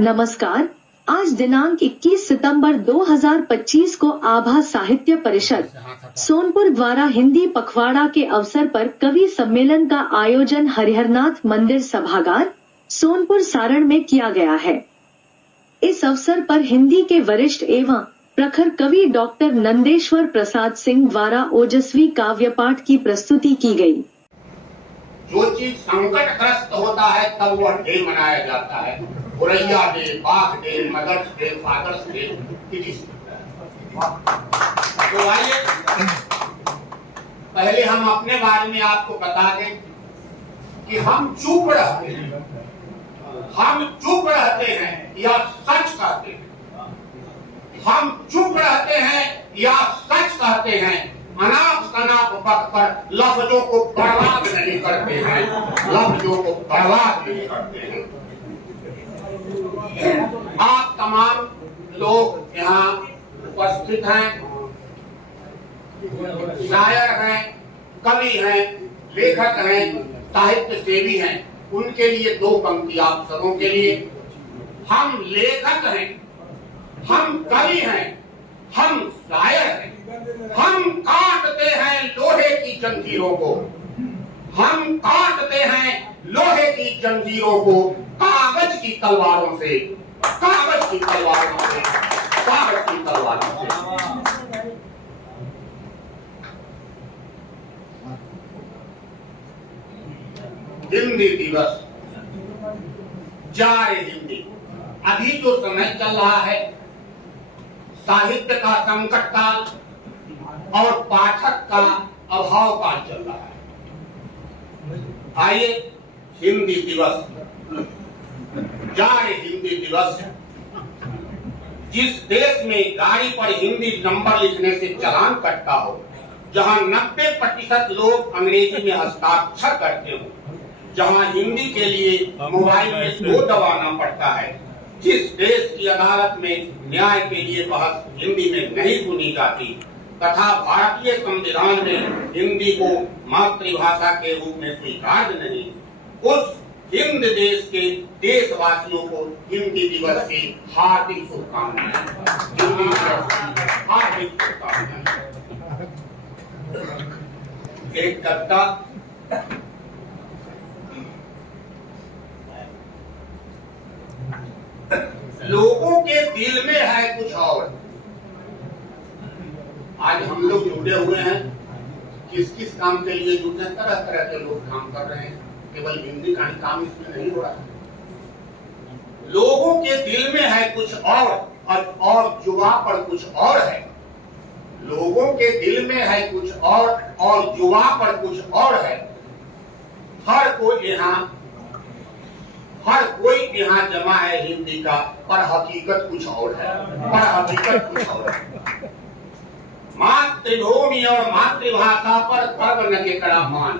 नमस्कार। आज दिनांक 21 सितंबर 2025 को आभा साहित्य परिषद सोनपुर द्वारा हिंदी पखवाड़ा के अवसर पर कवि सम्मेलन का आयोजन हरिहरनाथ मंदिर सभागार सोनपुर सारण में किया गया है। इस अवसर पर हिंदी के वरिष्ठ एवं प्रखर कवि डॉक्टर नंदेश्वर प्रसाद सिंह द्वारा ओजस्वी काव्य पाठ की प्रस्तुति की गई। जो चीज संकटग्रस्त होता है तब वह डे मनाया जाता है। बुरैया डे, बाघ day, mother's day, father's day, तो आइए पहले हम अपने बारे में आपको बता दें कि हम चुप रहते हैं, हम चुप रहते हैं या सच कहते हैं, हम चुप रहते हैं या सच कहते हैं, अनाप शनाप वक्त पर लफ्जों को बर्बाद नहीं करते हैं, लफ्जों को बर्बाद नहीं करते हैं। आप तमाम लोग यहाँ उपस्थित हैं, शायर हैं, कवि हैं, लेखक हैं, साहित्य सेवी हैं। उनके लिए दो पंक्ति आप सबों के लिए। हम लेखक हैं, हम कवि हैं, हम शायर हैं, हम काटते हैं लोहे की जंजीरों को, हम काटते हैं लोहे की जंजीरों को कागज की तलवारों से, कागज की तलवारों से, कागज की तलवारों से। हिंदी दिवस, जाए हिंदी। अभी जो समय चल रहा है साहित्य का संकट काल और पाठक का अभाव काल चल रहा है। आइए हिंदी दिवस, जाए हिंदी दिवस। जिस देश में गाड़ी पर हिंदी नंबर लिखने से चालान कटता हो, जहां 90% लोग अंग्रेजी में हस्ताक्षर करते हो, जहां हिंदी के लिए मोबाइल में 2 दबाना पड़ता है, जिस देश की अदालत में न्याय के लिए बहस हिंदी में नहीं सुनी जाती तथा भारतीय संविधान में हिंदी को मातृभाषा के रूप में स्वीकार नहीं, उस हिंद देश के देशवासियों को हिंदी दिवस की हार्दिक शुभकामनाएं, हिंदी दिवस की हार्दिक शुभकामनाएं। एक कविता लोगों के दिल में है कुछ और। आज हम लोग जुड़े हुए हैं, किस किस काम के लिए जुड़े हैं, तरह तरह के लोग काम कर रहे हैं, केवल हिंदी का काम इसमें नहीं हो रहा है। लोगों के दिल में है कुछ और जुबां पर कुछ और है। लोगों के दिल में है कुछ और जुबां पर कुछ और है। हर कोई यहाँ जमा है हिंदी का, पर हकीकत कुछ और है, पर हकीकत कुछ और है। मातृभूमि और मातृभाषा पर गर्व न के कड़ा मान।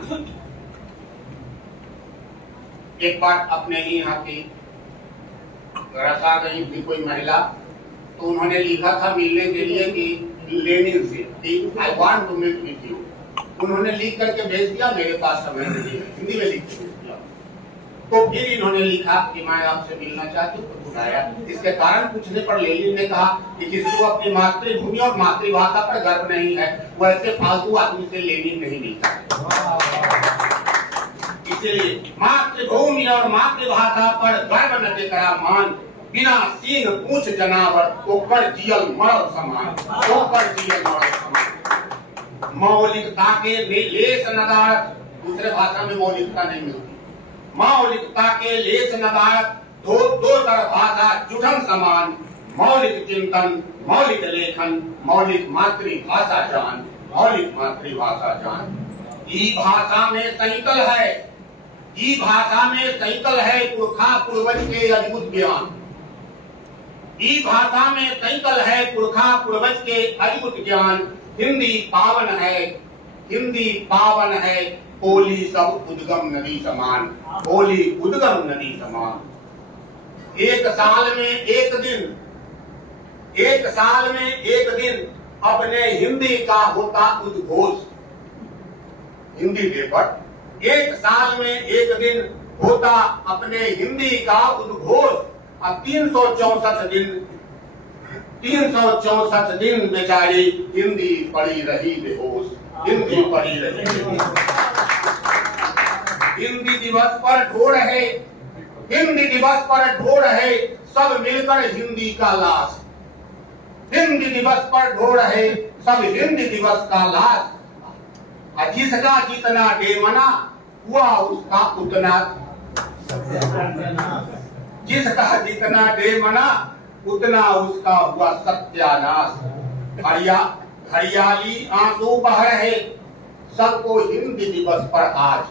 एक बार अपने ही यहाँ की रसा गई थी कोई महिला, तो उन्होंने लिखा था मिलने के लिए कि लेनिन से I want to meet with you. उन्होंने लिख करके भेज दिया, मेरे पास समय नहीं है, हिंदी में लिख के भेज दिया। तो फिर इन्होंने लिखा कि मैं आपसे मिलना चाहती हूँ, तो बुलाया। इसके कारण पूछने पर लेनिन ने कहा कि जिसको अपनी मातृभूमि और मातृभाषा पर गर्व नहीं है, वैसे फालतू आदमी से लेनिन नहीं मिलता। इसलिए मातृभूमि और मातृभाषा पर गर्व न करा मान, बिना सींग पूछ जनावर ओकर जियल मरल समान, ओकर जियल मरल समान। मौलिकता के लेस नदारत, दूसरे भाषा में मौलिकता नहीं मिलती। मौलिकता के लेस नदारत दोसर भाषा जुठन समान। मौलिक चिंतन, मौलिक लेखन, मौलिक मातृभाषा जान, मौलिक मातृभाषा जान। ई भाषा में सैकल है, ई भाषा में सैकल है पुरखा पूर्वज के अद्भुत ज्ञान। ई भाषा में सैकल है पुरखा पूर्वज के अद्भुत ज्ञान। हिंदी पावन है, हिंदी पावन है, बोली सब उद्गम नदी समान, बोली उद्गम नदी समान। एक साल में एक दिन अपने हिंदी का होता उद्घोष। हिंदी डे पर एक साल में एक दिन होता अपने हिंदी का उद्घोष। अब 364 दिन बेचारी हिंदी पड़ी रही बेहोश, हिंदी पड़ी रही बेहोश। हिंदी दिवस पर ढो रहे, हिंदी दिवस पर ढो रहे सब मिलकर हिंदी का लाश, हिंदी दिवस पर ढो रहे सब हिंदी दिवस का लाश। जिसका जितना डेमना हुआ उसका उतना, जिसका जितना डेमना उतना उसका हुआ सत्यानाश। हरियाली आंसू बह रहे सबको हिंदी दिवस पर आज,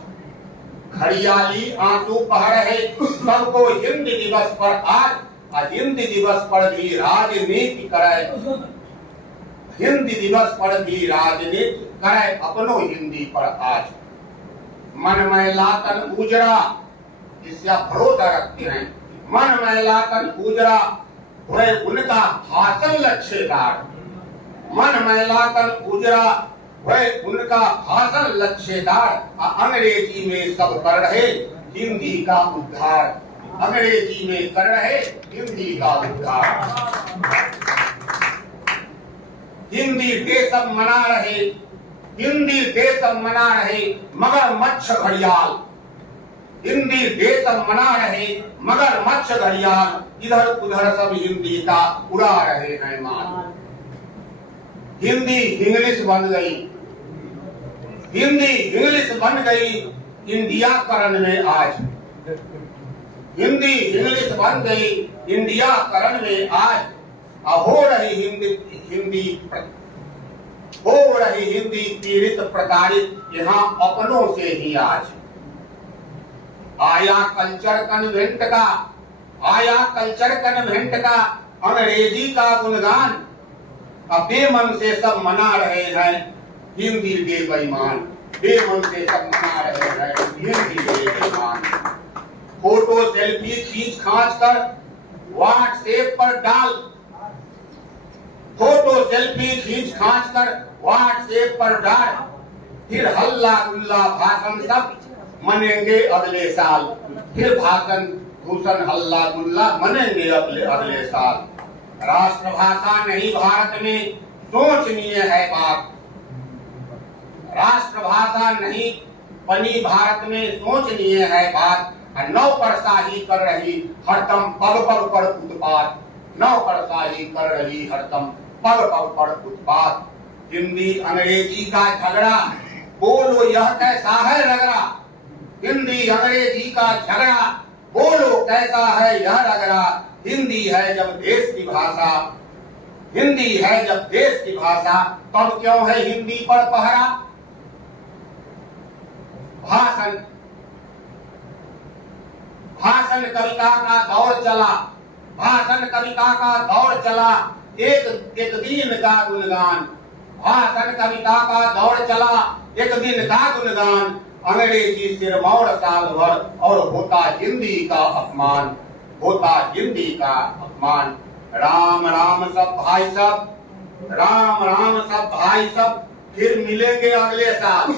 हरियाली आंसू बह रहे सबको हिंदी दिवस पर आज हिंदी दिवस पर भी राजनीति करे, हिंदी दिवस पर भी राजनीति करे अपनो हिंदी पर आज। मन में लातन उजरा जिसका भरोसा रखते हैं, मन में लातन उजरा हुए उनका भाषण लच्छेदार, मन में लातन उजरा हुए उनका भाषण लच्छेदार। अंग्रेजी में सब कर रहे हिंदी का उद्धार, अंग्रेजी में कर रहे हिंदी का उद्धार। हिंदी डे सब मना रहे, हिंदी डे सब मना रहे मगर मच्छ घड़ियाल, हिंदी डे सब मना रहे मगर मच्छ घड़ियाल। इधर उधर सब हिंदी का उड़ा रहे हैं मान। हिंदी इंग्लिश बन गई, हिंदी इंग्लिश बन गई इंडियाकरण में आज, हिंदी इंग्लिश बन गई इंडियाकरण में आज। हो रही हिंदी पीड़ित प्रताड़ित यहाँ अपनों से ही आज। आया कल्चर कन्वेंट का, आया कल्चर कन्वेंट का अंग्रेजी का गुणगान। अब बेमन से सब मना रहे हैं हिंदी डे बेईमान, बेमन से सब मना रहे हैं हिंदी डे बेईमान। फोटो सेल्फी खींच खांच कर व्हाट्सएप पर डाल, फोटो सेल्फी खींच खांच कर व्हाट्सएप पर डाल। फिर हल्ला गुल्ला भाषण सब मनेंगे अगले साल, फिर भाषण भूषण हल्ला गुल्ला मनेंगे अगले साल। राष्ट्रभाषा नहीं भारत में सोचनीय है बात, राष्ट्रभाषा नहीं बनी भारत में सोचनीय है बात। नौकरशाही कर रही हरदम पग पग पर उत्पात, नौकरशाही कर रही हरदम पग पग पर उत्पात। हिंदी अंग्रेजी का झगड़ा बोलो यह कैसा है रगड़ा, हिंदी अंग्रेजी का झगड़ा बोलो कैसा है यह रगड़ा। हिंदी है जब देश की भाषा, हिंदी है जब देश की भाषा, तब क्यों है हिंदी पर पहरा। भाषण भाषण कविता का दौर चला, भाषण कविता का दौर चला एक दिन का गुणगान, भाषण कविता का दौर चला एक दिन का गुणगान। अंग्रेजी सिरमौर साल भर और होता हिंदी का अपमान, होता हिंदी का अपमान। राम राम सब भाई सब, राम राम सब भाई सब, फिर मिलेंगे अगले साल।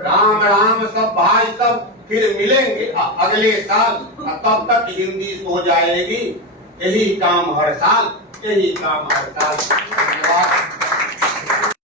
राम राम सब भाई सब, फिर मिलेंगे अगले साल। तब तक हिंदी सो जाएगी, यही काम हर साल, यही काम हर साल। धन्यवाद।